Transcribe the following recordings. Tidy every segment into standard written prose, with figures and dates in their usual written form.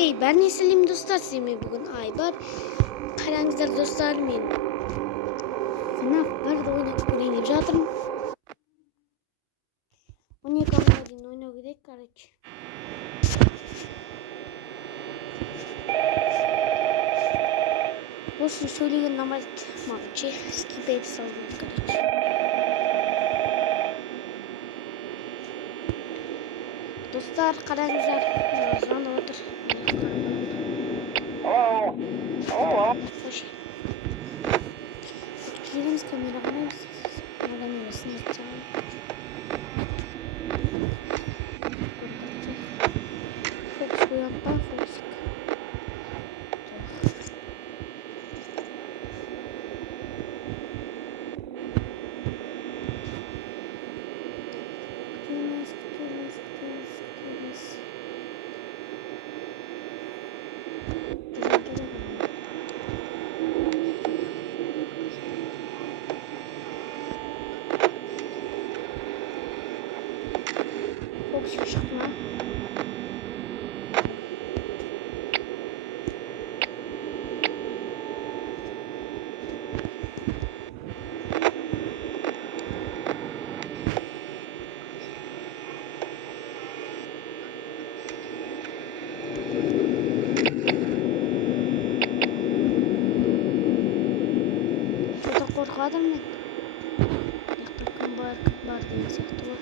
Hey, ben Nesil'im dostlar, sizinle bugün Aybar. Karangızlar dostlar, men FNAF 1'de oynayıp жатырмын. 12 ayga дейін ойнау керек, короче. Осы сөйлеген ұнамайды маған, скип етіп салдым, короче. Достар, қараңыздар, звондап отыр. Қош. Келеміз, камера қараймыз. Камерасын айтсам. Фокус қояды ба, фокус. Фокус шықма. Қорқадым мен. Яқта кім бар деген сияқты ғой.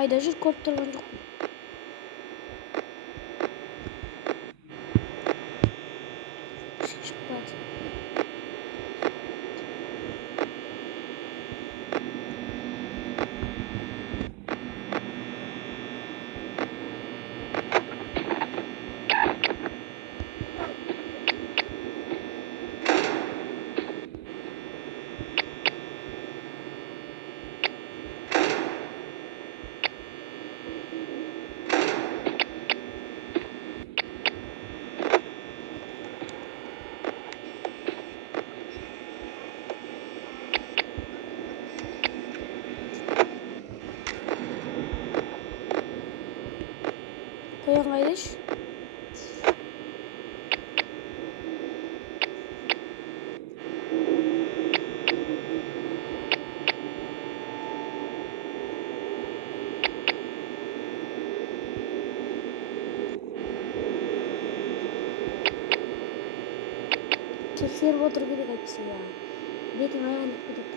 Қайда жүр, көріп тұрған жоқпын. Шықпады. Қоян қайдаш? Тексеріп отыр керек айтпаса, я. Бетім айғанып кетеді.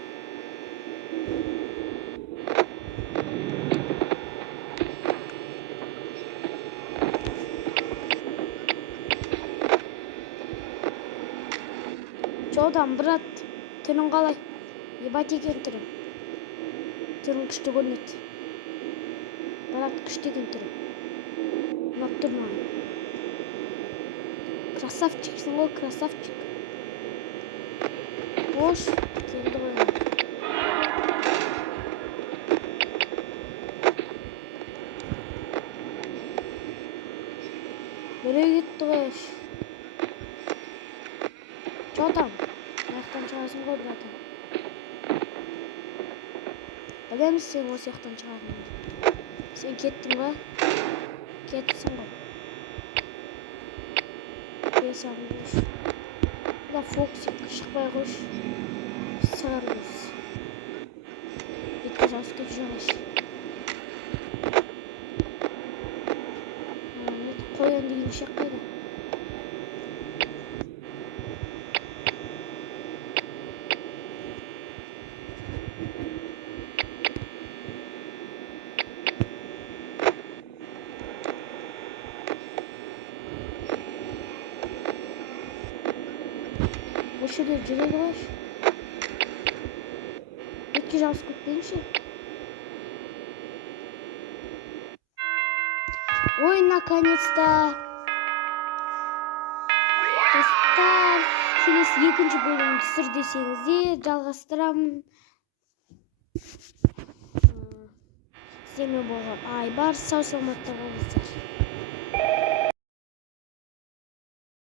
Жодан, брат, түрің қалай? Ебать екен түрің. Түрің күшті көрінеді. Брат, күшті екен түрің. Ұнап тұр маған. Красавчиксің ғой, красавчик. Ош, келді ғой. Біреу кетті ғой. Жодан, аяқтан шығасың ғой, братым. Білеміз сен осы яқтан шығатын. Сен кеттің ба? Кеттісің ғой. Бесам қойш. Да фокусик шықпай қойш. Сығар көз. Бетке жауыз кетіп жоғаш. Қоян деген шек қайда. Осы жерде жүреді ғой. Бетке жауыз кетпейінші. Ой, наконец-то! Достар! келесі екінші бөлімді түсір десеңіздер жалғастырамын. Сіздермен болған Айбар, сау саламатта болыңыздар.